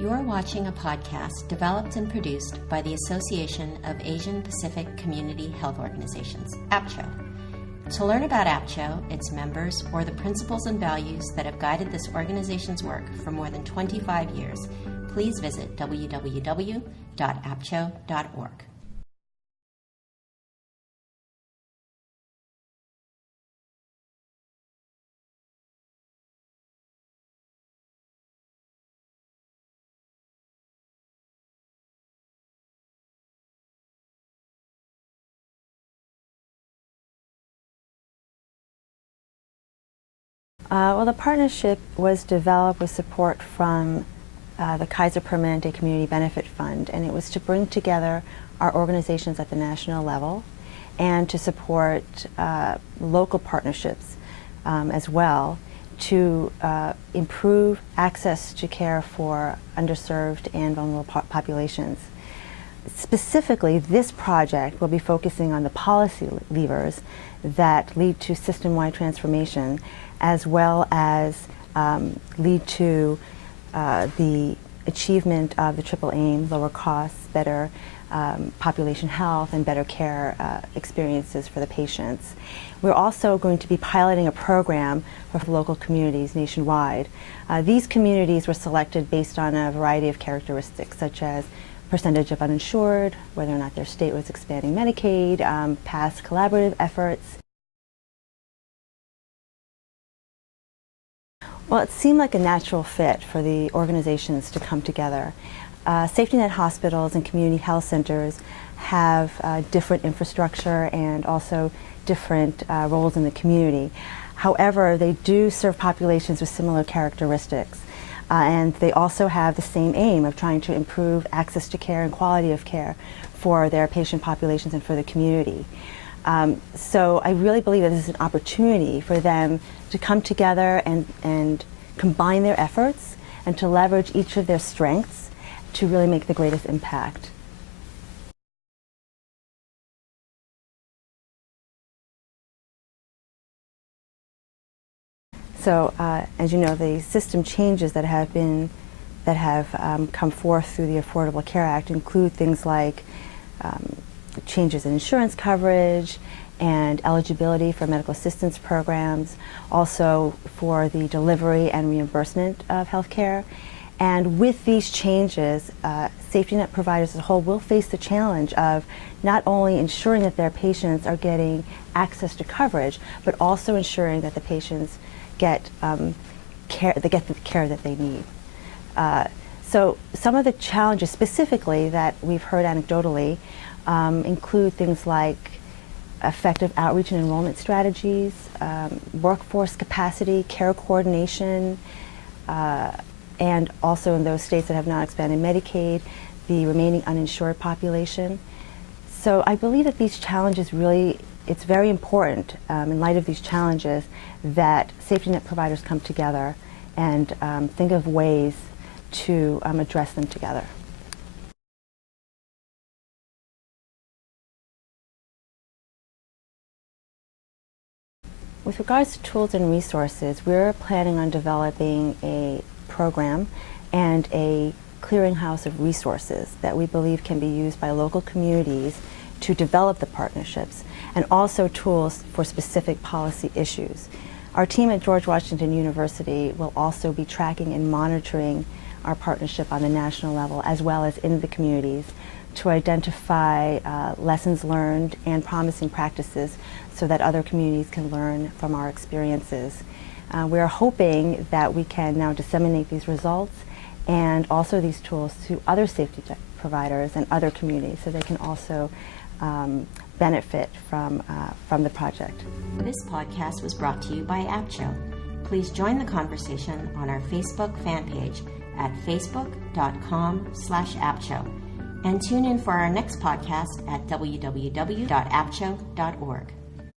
You are watching a podcast developed and produced by the Association of Asian Pacific Community Health Organizations, AAPCHO. To learn about AAPCHO, its members, or the principles and values that have guided this organization's work for more than 25 years, please visit www.apcho.org. Well, the partnership was developed with support from the Kaiser Permanente Community Benefit Fund, and it was to bring together our organizations at the national level and to support local partnerships as well to improve access to care for underserved and vulnerable populations. Specifically, this project will be focusing on the policy levers that lead to system-wide transformation, as well as lead to the achievement of the triple aim: lower costs, better population health, and better care experiences for the patients. We're also going to be piloting a program for local communities nationwide. These communities were selected based on a variety of characteristics, such as percentage of uninsured, whether or not their state was expanding Medicaid, past collaborative efforts. Well, it seemed like a natural fit for the organizations to come together. Safety net hospitals and community health centers have different infrastructure and also different roles in the community. However, they do serve populations with similar characteristics. And they also have the same aim of trying to improve access to care and quality of care for their patient populations and for the community. So I really believe that this is an opportunity for them to come together and combine their efforts and to leverage each of their strengths to really make the greatest impact. So, as you know, the system changes that have come forth through the Affordable Care Act include things like changes in insurance coverage and eligibility for medical assistance programs, also for the delivery and reimbursement of health care. And with these changes, safety net providers as a whole will face the challenge of not only ensuring that their patients are getting access to coverage, but also ensuring that the patients get the care that they need. So some of the challenges specifically that we've heard anecdotally include things like effective outreach and enrollment strategies, workforce capacity, care coordination, and also in those states that have not expanded Medicaid, the remaining uninsured population. So I believe that these challenges really, it's very important in light of these challenges that safety net providers come together and think of ways to address them together. With regards to tools and resources, we're planning on developing a program and a clearinghouse of resources that we believe can be used by local communities to develop the partnerships, and also tools for specific policy issues. Our team at George Washington University will also be tracking and monitoring our partnership on the national level as well as in the communities to identify lessons learned and promising practices so that other communities can learn from our experiences. We're hoping that we can now disseminate these results and also these tools to other safety providers and other communities so they can also benefit from the project. This podcast was brought to you by AAPCHO. Please join the conversation on our Facebook fan page at facebook.com/AAPCHO and tune in for our next podcast at www.apcho.org.